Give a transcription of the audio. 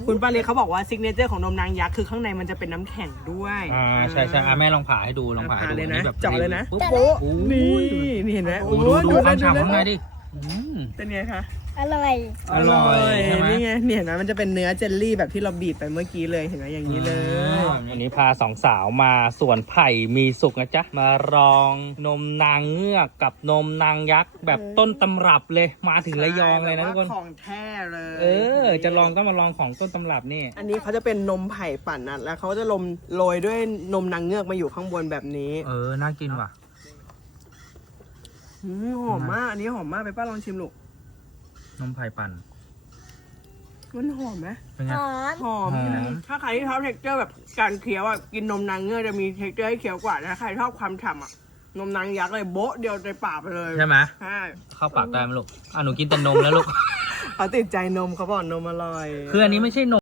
คุณป้าเล็กเขาบอกว่าซิกเนเจอร์ของนมนางยักษ์คือข้างในมันจะเป็นน้ำแข็งด้วยใช่แม่ลองผ่าให้ดูลองผ่าให้ดูเลยอันนะนี้แบบเจาะเลยนะปุ๊บโป๊ะโอ้นี่เห็นไหมดูความฉ่ำข้างในดิเป็นไงคะอร่อยอร่อยใช่ไหมนี่ไงเนี่ยเห็นไหมมันจะเป็นเนื้อเจลลี่แบบที่เราบีบไปเมื่อกี้เลยเห็นไหมอย่างนี้เลยวันนี้พาสองสาวมาสวนไผ่มีสุกนะจ๊ะมาลองนมนางเงือกกับนมนางยักษ์แบบต้นตำรับเลยมาถึงระยองเลยนะทุกคนของแท้เลยจะลองต้องมาลองของต้นตำรับนี่อันนี้เขาจะเป็นนมไผ่ปั่นนะแล้วเขาจะโรยด้วยนมนางเงือกมาอยู่ข้างบนแบบนี้น่ากินว่ะหอมมากอันนี้หอมมากไปป้าลองชิมลูกนมไผ่ปั่นมันหอมไหมเป็นไงหอมหอมหอมถ้าใครที่ชอบเท็กเจอร์แบบการเคี้ยวอ่ะกินนมนางเงือกจะมีเท็กเจอร์ให้เคี้ยวกว่าถ้าใครชอบความฉ่ำอ่ะนมนางยักษ์เลยโบ๊ะเดียวในปากไปเลยใช่ไหมใช่เข้าปากได้ไหมลูกหนูกินแต่นมแล้วลูกเขาติดใจนมเขาบอกนมอร่อยคืออันนี้ไม่ใช่นม